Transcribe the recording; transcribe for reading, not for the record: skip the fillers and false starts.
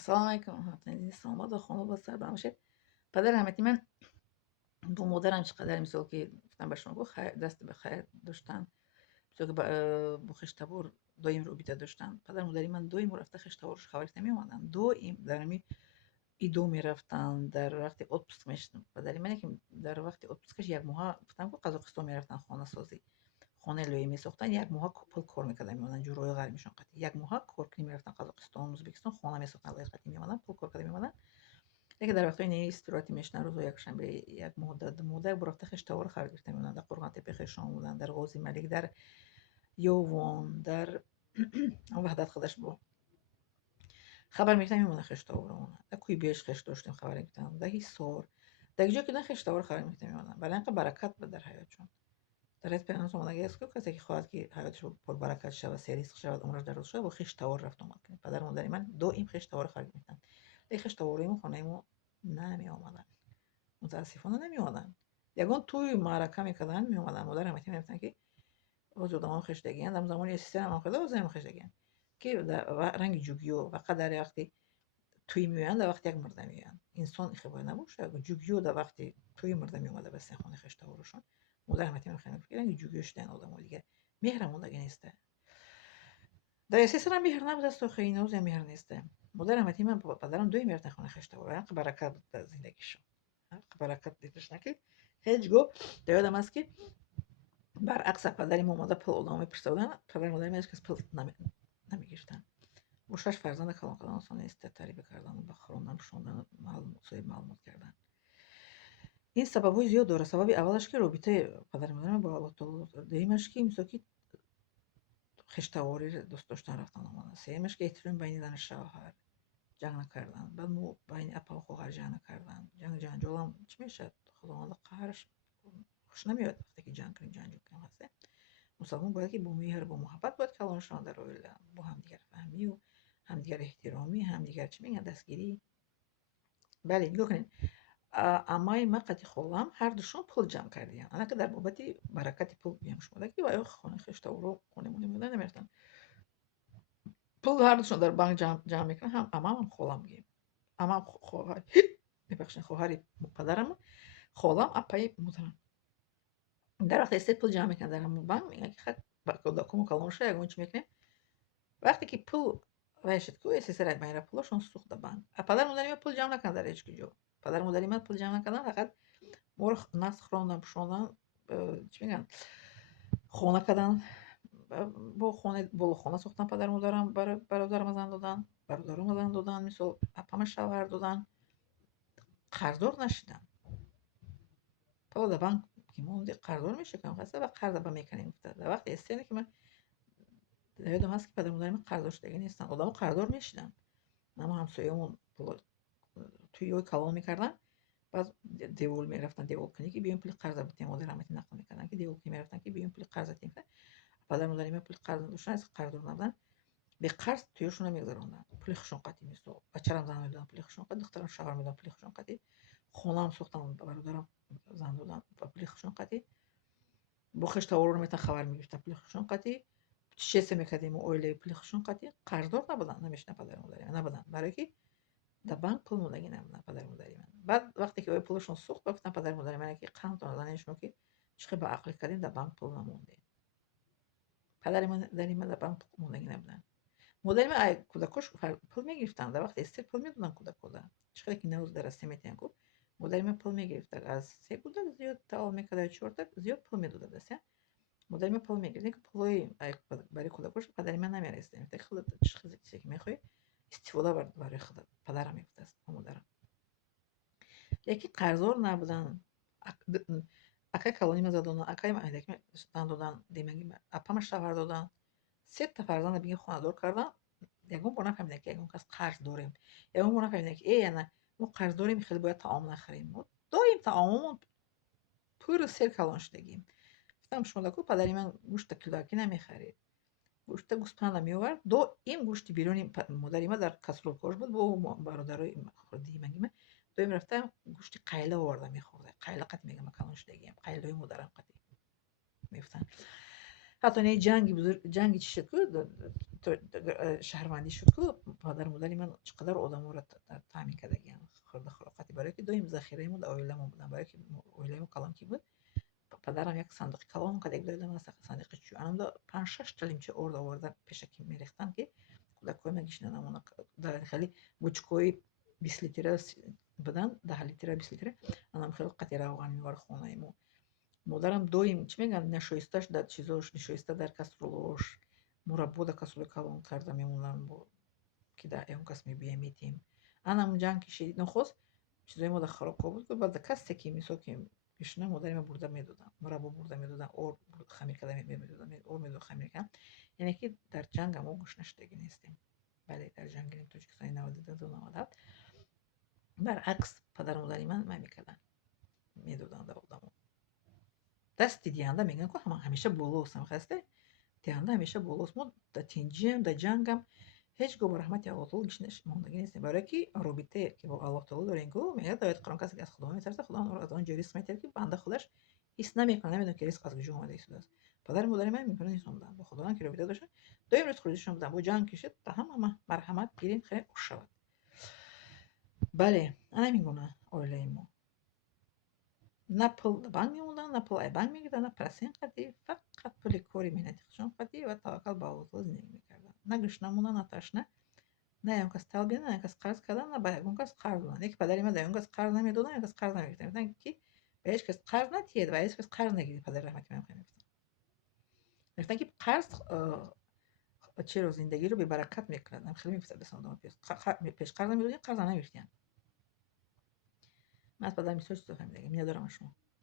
سلام علیکم هموطنان عزیز، آماد خانم با سر باشید. پدر رحمتی من با مادرم چقدر مثال که گفتم به شما گفت دست به خیر داشتن، مثل که با خشتبار دایم رو بیته داشتن. پدر مادری من دایم رفته خشتبارش خبرش نمی اومدن، دایم در می ایدو میرفتن در وقتی اتپسک میشدن. پدری من که در وقتی اتپسکش یک ماه گفتم که قزاقستان میرفتن خانه سازی، خانه لوی میساختن. یک ماه پول کار میکردن میمونن جوروی غیر میشون قطعی یک ماه کار کنی میرفتن قزاقستان ازبکستان خانه میساختن لوی قطعی میمونن پول کار کردن میمونن. دیگه در وقتای نی استراتی میشن روز یکشنبه یک مدت مدت برافته خشتوار خبر گرفته میمونن در قرغان تپه خشام بودن در غازی ملک در یووان در وحدت خودش بود خبر میگفتم میمونه خشتاورمون در کوی بیش خشت داشتیم خبر میگفتم در حصار در اینجا که نه خشتاور خبر میگفتم میمونن برای اینکه برکت به در حیاتشون در حیات پیغمبر صلی الله علیه و کسی که خواهد که حیاتش پر برکت شود سریع شود عمرش دراز شود با خشتاور رفت اومد کنه. پدر مادر من دو این خشتاور خبر میگفتن این خشتاوریمون خونه ما نمی آمدن، متاسفانه نمی اومدن. یگان توی معرکه میکردن می اومدن. مادرم وقتی میگفتن که اوج دمان خشتگی هم زمانی سیستم هم خدا و زمین خشتگی که رنگ جوگیو و قدر وقتی توی میان در وقتی یک مرده میان انسان خبر نباشه اگه جوگیو در وقتی توی مرده میومده به خانه خشته وروشون مادرم وقتی میخوام که رنگ جوگیوش دین آدم دیگه مهرمون دیگه نیسته در اساس هم مهر نبود است و خیلی نوز مهر نیسته. مادرم وقتی من پدرم دوی میرفتن خانه خشته ورو برکت در زندگیشون برکت دیدش نکرد هیچ گو یادم است که برعکس پدریم اومده پول آدم میپرسیدن پدر مادرم هیچ کس پول نمیگرفتن و 6 فرزند کلان کلان آسان است تعریف کردن و خواندن شوندن معلومات کردن. این سبب‌های زیاد داره. سبب اولش که رابطه پدر مادرم با الله تعالی، دومیش که مثل که خشتواری دوست داشتن رفتن آمدن، سومیش که احترام بین زن و شوهر جنگ نکردن، بعد مو بین اپا و خواهر جنگ نکردن. جنگ جنجال هم چی میشه خداوند قهرش خوش نمیاد وقتی که جنگ کنیم جنجال کنیم هسته. مسلمان باید که با مهر با محبت باید کلانشان در با همدیگر فهمی و همدیگر احترامی همدیگر چی میگن دستگیری. بله نگاه کنین امای ما قطی خولم هر دوشون پول جمع کردیم انا که در بابت برکت پول بیام شما که وای خانه خشته و رو خونه مونی میدن نمیرتن پول هر دوشون در بانک جمع میکنن هم امام خولم گیم امام خواهر ببخشید خواهری پدرم خولم اپای مدرن در وقت است پول جمع میکنن در همون بانک میگن که خد با کمو کلام شده اون چی میکنه وقتی که پول وایشت کو اسی سرک بایر پولشون سوخت بانک پدر مادری پول جمع نکردن در هیچ کجا پدر مادری من پول جمع نکردن فقط مور нас خوردن پوشوندن چی میگن خونه کردن با خونه خونه ساختن پدر مادرم برادرم زن دادن برادرم زن دادن مثل اپام شوهر دادن قرضدار نشدم پول در بانک که موندی قرضدار میشه کم خسته و قرض با میکنیم افتاد در وقتی استینه که من یادم هست که پدر مادرم قرض داشتگی نیستن آدم قرضدار میشدن اما همسایه‌مون توی یه کلام میکردن بعد دیول میرفتن دیول کنی که بیایم پول قرض بدیم مادرم متن نقل میکردن که دیول کنی میرفتن که بیایم پول قرض بدیم پدر مادرم پول قرض داشتن از قرضدار نبودن به قرض تویشون نمیگذروندن پول خشون قطعی میسو بچه‌رم زن میدادن پول خشون قطعی دخترم شوهر میدادن پول خشون قطعی خونم سوختم برادرم زن دادن پول خشون قطعی با خشت آورور میتن خبر میگرفتن پول خشون قطعی چه سه میکردیم و اویله پول خشون قطعی قرضدار نبودن نمیشن پدر مادرم نبودن برای که در بانک پول موندگی نبودن پدر مادری من بعد وقتی که پولشون سوخت گفتن پدر مادر من که قند زنشون که چقدر با عقل کردین در بانک پول نمونده پدر مادری من در بانک پول موندگی نبودن مادر من ای کودکش پول میگرفتن در وقت استر پول میدادن کودک چقدر که نوز درسته میتین کو مادر من پول میگرفت از سه کودک زیاد تعال میکرد چهار تا زیاد پول میداد دست مادر من پول میگرفت که پولی برای کودکش پدر من نمیرسید تا خودت چقدر چیزی که میخوای استفاده برای خودت پدرم میگفت است مادرم یکی قرضدار نبودن акай калони мезадонан акай айдаки зан додан демагӣ апама шавҳар додан се та фарзанда биги хонадор кардан ягон бор нафаҳмидем ки ягон кас қарз дорем ягон бор нафаҳмидем ки яна мо қарз дорем хеле бояд таом нахарем мо доим таомамон пуру сер калон шудагим гуфтам шумо падари ман гӯшта кӯдаки намехаред гӯшта гӯспанда меовард доим гӯшти беруни модари ман дар касрулкош буд бо бародарои димагима доим рафтам гӯшти қайла оварда мехӯрда қайла қат мегам калон шудагиам қайлаи модарам қати мегуфтанд حتی نه جنگی بزرگ جنگی چی شد شهروندی شد که پدر مادری من چقدر آدم را تامین کردگیان خورده خرافاتی برای که دویم ذخیره مون اویلمون بودن برای که اویلمون کلان کی بود پدرم یک صندوق کلان کده یک دادم از صندوق چو انم دا 5-6 تلمچه ارد آورده پیشکی میریختن که کودکای من گیشنه نمونه در خیلی بوچکوی 20 لیتره بدن 10 لیتره 20 لیتره انم خیلی قطعه روغن میوار خونه مو مادرم доим чӣ мегӯянд нашоистааш дар чизош нишоиста дар каструлаош мураббо дар каструлаи калон карда мемонанд ки дар ёмкас мебиемидем анам ҷанг кишид нохост чизои мо дар харокҳо буд баъд касе ки мисол ки ишна модари ман бурда медоданд мураббо бурда медоданд ор хамир карда медоданд ор медоданд хамир кардан яъне ки дар ҷанга мо гӯш нашудаги нестем бале дар ҷанги тоҷикистони 92-97 баръакс падару модари ман мекарданд медоданд одамо дасти диҳанда мегӯям ки ҳамеша болост ҳамхасте диҳанда ҳамеша болост мо дар тинҷиам дар ҷангам ҳеҷ гоҳ ба раҳмати аллоҳ таоло гишнаш мондагӣ нестем барое ки робитае ки бо аллоҳ таоло дорем ку мегӯяд дар ояти қуръон касе ки аз худо метарсад худо аз он ҷо ризқ метиҳад ки банда худаш ҳис намекунад намедонад ки ризқ аз куҷо омада истодааст падару модари ман меҳмонӣ исомаданд бо худоам ки робита доштанд доим рӯз хурӯҷишон буданд бо ҷанг кишид та ҳама марҳамат гирем хеле хуш шавад бале ана ҳамин гуна оилаи мо на пул банк мемонданд на пул ай банк мегирифтанд на процент қадӣ фақат пули кори меҳнати худшон қадӣ ва таваккал ба аллоҳ таоло зиндагӣ мекарданд на гӯшна мондан на ташна на ягон кас талбида на ягон кас қарз кардан на ба ягон кас қарз доданд яке падари ман ба ягон кас қарз намедоданд ягон кас қарз намегирифтанд мегуфтанд ки ба ҳеҷ кас қарз натиҳед ва ҳеҷ кас қарз нагиред падари раҳмати ман мегуфтанд ки қарз чиро зиндагиро бебаракат мекунад хеле мегуфтад бесон одам пешқарз намедодем қарзам намегирифтем ман аз падарам бисёр чизо фаҳмидагим миннатдорам аз шумо